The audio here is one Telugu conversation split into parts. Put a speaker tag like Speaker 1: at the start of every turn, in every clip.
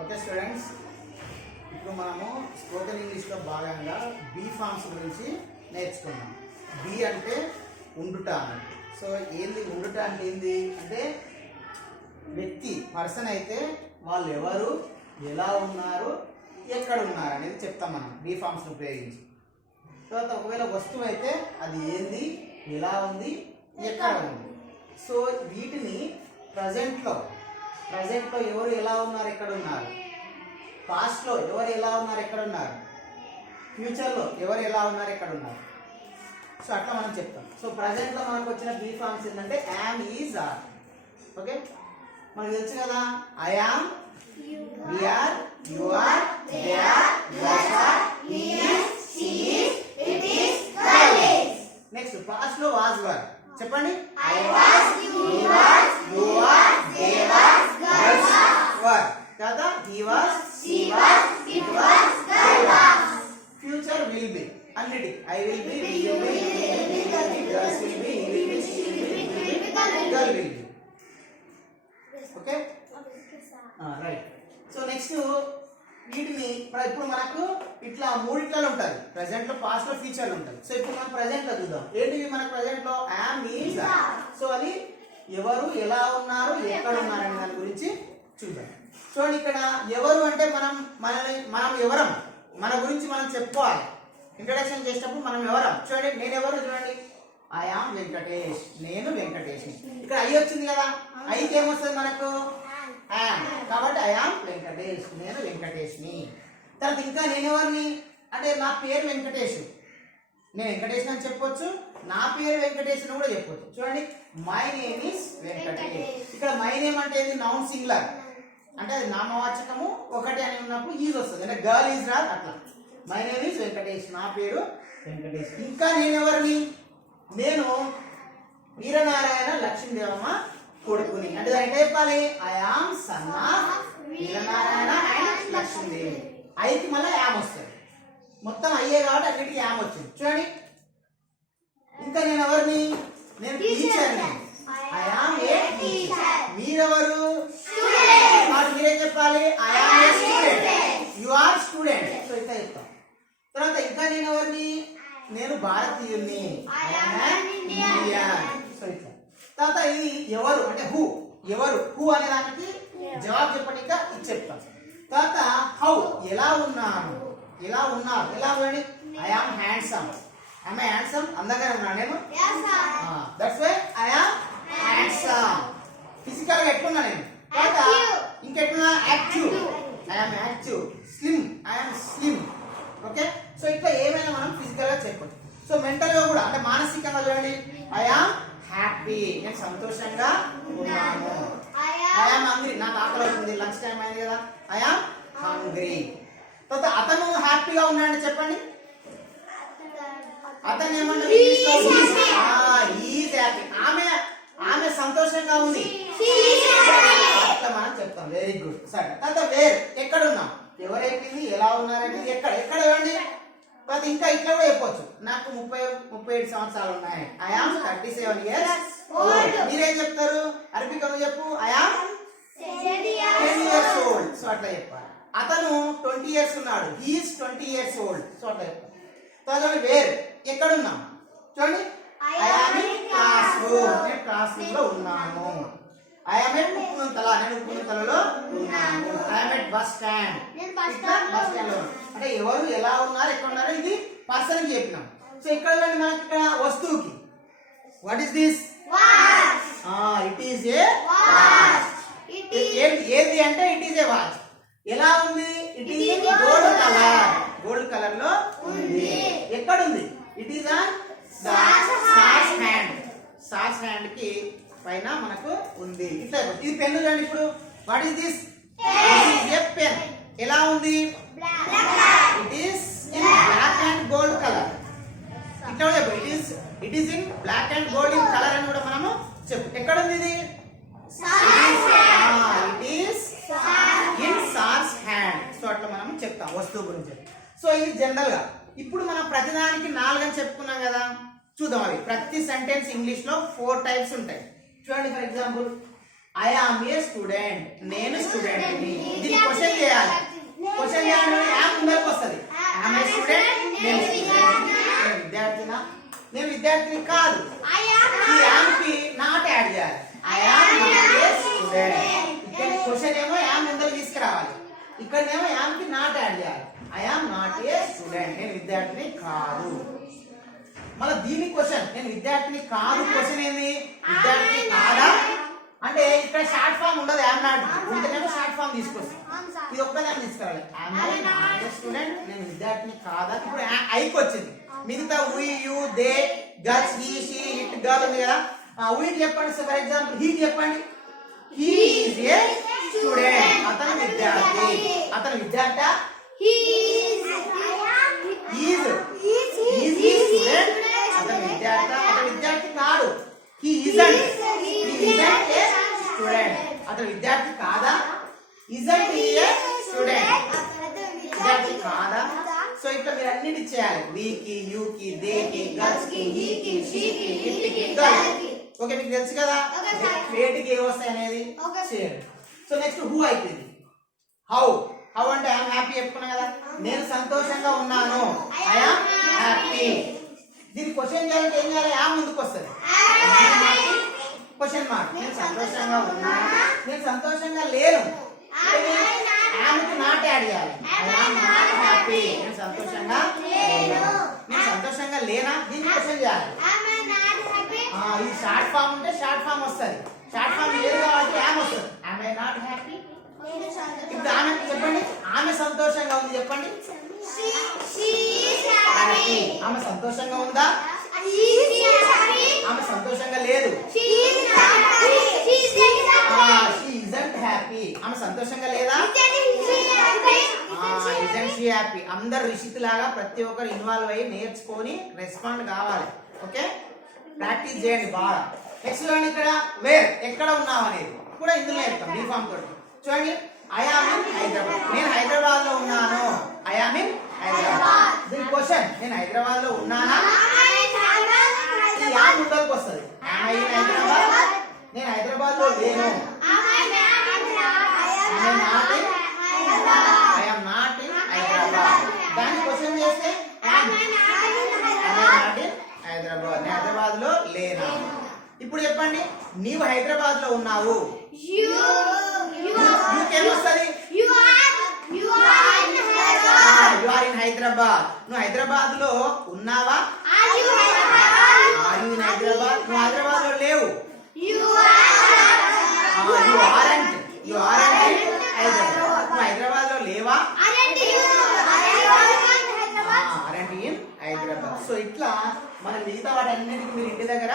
Speaker 1: ఓకే స్టూడెంట్స్ ఇప్పుడు మనము స్పోకెన్ ఇంగ్లీష్లో భాగంగా బీ ఫార్మ్స్ గురించి నేర్చుకున్నాం బీ అంటే ఉండుట అన్నట్టు. సో ఏంది ఉండుట అంటే ఏంది? అంటే వ్యక్తి పర్సన్ అయితే వాళ్ళు ఎవరు ఎలా ఉన్నారు ఎక్కడ ఉన్నారు అనేది చెప్తాం మనం. బీ ఫామ్స్ ఉపయోగించి. తర్వాత ఒకవేళ వస్తువు అయితే అది ఏంది ఎలా ఉంది ఎక్కడ ఉంది? సో వీటిని ప్రజెంట్లో ప్రజెంట్లో ఎవరు ఎలా ఉన్నారు ఎక్కడ ఉన్నారు పాస్ట్లో ఎవరు ఎలా ఉన్నారు ఎక్కడ ఉన్నారు ఫ్యూచర్లో ఎవరు ఎలా ఉన్నారు ఎక్కడ ఉన్నారు సో అట్లా మనం చెప్తాం. సో ప్రజెంట్లో మనకు వచ్చిన బీ ఫార్మ్స్ ఏంటంటే యామ్ ఈజ్ ఆర్ ఓకే మనకు తెలుసు కదా I am we are you are they next పాస్ట్లో వాజ్ వర్ చెప్పండి. I was you were you was they was girls were కదా he was she was it was they was future will be అన్నిటి I will be we will be will be girls will be he will be she will be girl will be okay right so next వీటిని ఇప్పుడు మనకు ఇట్లా మూడిట్లలో ఉంటుంది ప్రజెంట్లో పాస్ట్లో ఫ్యూచర్లో ఉంటాయి. సో ఇప్పుడు మనం ప్రజెంట్లో చూద్దాం. ఏంటివి మన ప్రజెంట్లో యామ్ మీన్స్ సో అది ఎవరు ఎలా ఉన్నారు ఎక్కడ ఉన్నారు అనే దాని గురించి చూద్దాం. చూడండి ఇక్కడ ఎవరు అంటే మనం మనల్ని మనం ఎవరం? మన గురించి మనం చెప్పుకోవాలి. ఇంట్రడక్షన్ చేసినప్పుడు మనం ఎవరం? చూడండి నేను ఎవరు చూడండి? ఐ ఆమ్ వెంకటేష్ నేను వెంకటేష్ ఇక్కడ ఐ వచ్చింది కదా? ఐకి ఏమొస్తుంది మనకు? కాబట్టి ఐ ఆమ్ వెంకటేష్ నేను వెంకటేష్ని తర్వాత ఇంకా నేను ఎవరిని అంటే నా పేరు వెంకటేష్ నేను వెంకటేష్ అని చెప్పొచ్చు. నా పేరు వెంకటేష్ అని కూడా చెప్పొచ్చు. చూడండి మై నేమ్ ఇస్ వెంకటేష్ ఇక్కడ మై నేమ్ అంటే ఏంది? నౌన్ సింగులర్ అంటే అది నామవాచకము ఒకటి అని ఉన్నప్పుడు ఈజ్ వస్తుంది. అంటే గర్ల్ ఈజ్ రాదు అట్లా. My name is Venkatesh. నా పేరు వెంకటేష్. ఇంకా నేను ఎవరిని నేను వీరనారాయణ లక్ష్మీదేవమ్మ కొడుకుని. అంటే దానికి చెప్పాలి. I am son of Veeranarayana and Lakshmidevi. ఐకి మళ్ళీ యామ్ వస్తుంది. మొత్తం అయ్యే కాబట్టి అన్నిటికీ యామ్ వచ్చింది. చూడండి. ఇంకా నేను ఎవరిని నేను టీచర్ని. ఐ ఆమ్ ఏ టీచర్ మీరెవరు? మరి మీరేం చెప్పాలి? I am a student you are student so ఇట్లా చెప్తాం తర్వాత ఇంకా నేను ఎవరిని నేను సో ఇట్లా తర్వాత ఇది ఎవరు? అంటే హూ ఎవరు? హూ అనే దానికి జవాబు చెప్పనిక ఇది చెప్తాం తర్వాత హౌ ఎలా ఉన్నాను? ఎలా ఉన్నారు? ఎలా ఉండండి I am handsome I handsome అందంగా ఉన్నా నేను. That's why I am handsome ఫిజికల్గా ఎట్లున్నా నేను? తర్వాత ఇంకెట్లున్నా? Active I am active slim I am slim okay so ఇట్లా ఏమైనా మనం ఫిజికల్గా చెప్పొచ్చు సో మెంటల్గా కూడా అంటే మానసికంగా చూడండి. ఐ ఆమ్ హ్యాపీ నేను సంతోషంగా ఉన్నాను. ఐ ఆమ్ హంగ్రీ నాకు ఆకలి అవుతుంది లంచ్ టైం అయింది కదా. ఐ ఆమ్ హంగ్రీ తర్వాత అతను హ్యాపీగా ఉన్నాడని చెప్పండి. అతను ఏమన్నా ఈజ్ హ్యాపీ ఆమె ఆమె సంతోషంగా ఉంది. అట్లా మనం చెప్తాం. వెరీ గుడ్ సరే. తర్వాత వేర్. ఎక్కడ ఉన్నాం ఎవరైపోయింది? ఎలా ఉన్నారైపోయింది ఎక్కడ? ఎక్కడ ఇవ్వండి తర్వాత ఇంకా ఇట్లా కూడా చెప్పొచ్చు. నాకు ముప్పై ముప్పై ఏడు సంవత్సరాలు ఉన్నాయి. I am thirty seven years మీరేం చెప్తారు? అరబిక్ చెప్పు. I am ten years old so అట్లా చెప్పాలి. అతను ట్వంటీ ఇయర్స్ ఉన్నాడు. He is twenty years old so అట్లా చెప్పాలి. తర్వాత వేర్ ఎక్కడున్నాం? చూడండి. I am in classroom నేను క్లాస్ రూమ్లో ఉన్నాను. ఐ ఆమ్ ఎట్ ఉప్పునంతల నేను ఉప్పునంతలలో ఉన్నాను. I am at bus stand bus స్టాండ్లో ఉన్నాను. అంటే ఎవరు ఎలా ఉన్నారు ఎక్కడ ఉన్నారు ఇది పర్సన్ చెప్పినాం. సో ఇక్కడ మనకి ఇక్కడ వస్తువుకి. What is this it is a ఏంటి ఏది అంటే ఇట్ ఈస్ ఏ వాచ్ ఎలా ఉంది? It is gold. Colour gold కలర్లో ఉంది. ఎక్కడ ఉంది it is on
Speaker 2: hand.
Speaker 1: Hand sir's హ్యాండ్కి పైన మనకు ఉంది. ఇట్లా. ఇది పెన్ చూడండి ఇప్పుడు what is this a pen ఎలా ఉంది? It is in black and gold colour ఇట్లా it is it is in black and gold in colour అని కూడా మనము చెప్పు. ఎక్కడ ఉంది ఇది it is in sir's hand so అట్లా మనం చెప్తాం వస్తువు గురించి. సో ఇది జనరల్గా. ఇప్పుడు మనం ప్రతిదానికి నాలుగు అని చెప్పుకున్నాం కదా. చూద్దాం అవి ప్రతి సెంటెన్స్ ఇంగ్లీష్లో ఫోర్ టైప్స్ ఉంటాయి. చూడండి for example I am a student నేను స్టూడెంట్ దీన్ని క్వశ్చన్ చేయాలి. అండ్ యామ్ ముందరకు వస్తుంది. ఆమె స్టూడెంట్ నేను విద్యార్థినా? నేను విద్యార్థిని? కాదు. ఈ యామ్కి నాట్ యాడ్ చేయాలి. I am not a student ఇక్కడ క్వశ్చన్ ఏమో యామ్ ముందరకు తీసుకురావాలి. ఇక్కడనేమో యామ్కి నాట్ యాడ్ చేయాలి. I am not a student నేను విద్యార్థిని కాదు. మళ్ళీ దీని క్వశ్చన్ నేను విద్యార్థిని కాదు. క్వశ్చన్ ఏంది? విద్యార్థిని కాదా? అంటే ఇక్కడ షార్ట్ ఫామ్ ఉండదు యామ్ నాట్ ఉంటేనేమో షార్ట్ ఫామ్ తీసుకొస్తాం. ఇది ఒక్కదాన్ని తీసుకురావాలి స్టూడెంట్ నేను విద్యార్థిని కాదా? ఇప్పుడు ఐకి వచ్చింది. మిగతా we you they girls he she it girl ఉంది కదా? ఉయ్ చెప్పండి ఫర్ ఎగ్జాంపుల్ హీ చెప్పండి. హీ ఈజ్ ఏ స్టూడెంట్ అతను విద్యార్థి. అతను విద్యార్థి? ఈజ్ ఈజ్ స్టూడెంట్ అతను విద్యార్థి కాదా? ఇజంట్ ఏ స్టూడెంట్ విద్యార్థి కాదా? సో ఇట్లా మీరు అన్నిటి చేయాలి. వీకి యూకి దేకి గర్ల్స్కి హీకి షీకి గర్ల్ ఓకే మీకు తెలుసు కదా. వేటికి ఏ వస్తాయి అనేది. చేయండి. సో నెక్స్ట్ హూ అయిపోయింది హౌ హౌ అంటే ఐఎమ్ హ్యాపీ చెప్పుకున్నా కదా? నేను సంతోషంగా ఉన్నాను. ఐఎమ్ హ్యాపీ దీన్ని క్వశ్చన్ చేయాలంటే ఏం చేయాలి? ఆ ముందుకు వస్తుంది. క్వశ్చన్ మార్క్ నేను సంతోషంగా ఉన్నాను నేను సంతోషంగా లేను ఆమెకు నాట్ యాడ్ చేయాలి హ్యాపీ. నేను సంతోషంగా లేను నేను సంతోషంగా లేనా? దీన్ని క్వశ్చన్ చేయాలి. ఇది షార్ట్ ఫామ్ ఉంటే షార్ట్ ఫామ్ వస్తుంది. షార్ట్ ఫామ్ లేదు కాబట్టి ఆమె వస్తుంది. ఆమె నాట్ హ్యాపీ. ఇప్పుడు ఆమె చెప్పండి. ఆమె సంతోషంగా ఉంది చెప్పండి. ఆమె సంతోషంగా ఉందా? ఆమె సంతోషంగా లేదు షీ ఇజంట్ హ్యాపీ ఆమె సంతోషంగా లేదా? She happy. అందరు రిషిత్ లాగా ప్రతి ఒక్కరు ఇన్వాల్వ్ అయ్యి నేర్చుకొని రెస్పాండ్ కావాలి. ఓకే? ప్రాక్టీస్ చేయండి బాగా. నెక్స్ట్ చూడండి ఇక్కడ. వేర్ ఎక్కడ ఉన్నావు అనేది. కూడా ఇందులో చెప్తాం. బీఫామ్ తోటి. చూడండి. ఐఆమ్ ఇన్ హైదరాబాద్ నేను హైదరాబాద్లో ఉన్నాను ఐఆమ్ ఇన్ హైదరాబాద్ దీని క్వశ్చన్ నేను హైదరాబాద్లో ఉన్నానా ఈ యా ముందరకు వస్తుంది. ఐ ఇన్ హైదరాబాద్ నేను హైదరాబాద్లో లేను. ఐఎమ్ నాట్ ఇన్ హైదరాబాద్ దాన్ని క్వశ్చన్ చేస్తే హైదరాబాద్ హైదరాబాద్లో లేనా ఇప్పుడు చెప్పండి నీవు హైదరాబాద్లో ఉన్నావు నీకేమొస్తుంది యు ఆర్ ఇన్ హైదరాబాద్ నువ్వు హైదరాబాద్లో ఉన్నావా ఆర్ హైదరాబాద్ నువ్వు హైదరాబాద్లో లేవు యు ఆరంట్ యు హైదరాబాద్. హైదరాబాద్లో లేవా? ఇన్ హైదరాబాద్. సో ఇట్లా మన మిగతా వాటన్నిటికీ మీరు ఇంటి దగ్గర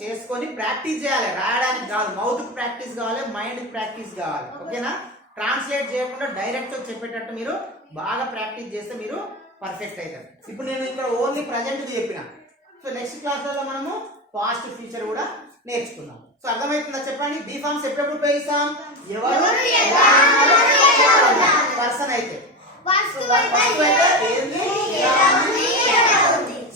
Speaker 1: చేసుకొని ప్రాక్టీస్ చేయాలి. రాయడానికి కాదు మౌత్కి ప్రాక్టీస్ కావాలి మైండ్కి ప్రాక్టీస్ కావాలి. ఓకేనా? ట్రాన్స్లేట్ చేయకుండా డైరెక్ట్ చెప్పేటట్టు మీరు బాగా ప్రాక్టీస్ చేస్తే మీరు పర్ఫెక్ట్ అవుతారు. ఇప్పుడు నేను ఇక్కడ ఓన్లీ ప్రజెంట్ చెప్పిన. సో నెక్స్ట్ క్లాస్లలో మనము పాస్ట్ ఫ్యూచర్ కూడా నేర్చుకుందాం. సో అర్థమవుతుందా చెప్పండి? బీ ఫార్మ్స్ ఎప్పుడెప్పుడు ఉపయోగిస్తాం? ఎవరు? పర్సన్ అయితే.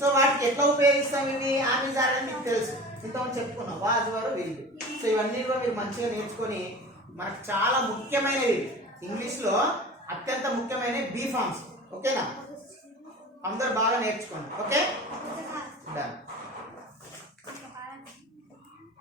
Speaker 1: సో వాటికి ఎట్లా ఉపయోగిస్తాం ఇవి? ఆమె జారని మీకు తెలుసు. ఇంతకుముందు చెప్పుకున్నాం. వాజ్ వారు వీళ్ళు. సో ఇవన్నీ కూడా మీరు మంచిగా నేర్చుకొని మనకు చాలా ముఖ్యమైనవి. ఇంగ్లీష్లో అత్యంత ముఖ్యమైనవి బీ ఫార్మ్స్ ఓకేనా? అందరు బాగా నేర్చుకోండి. ఓకే? డన్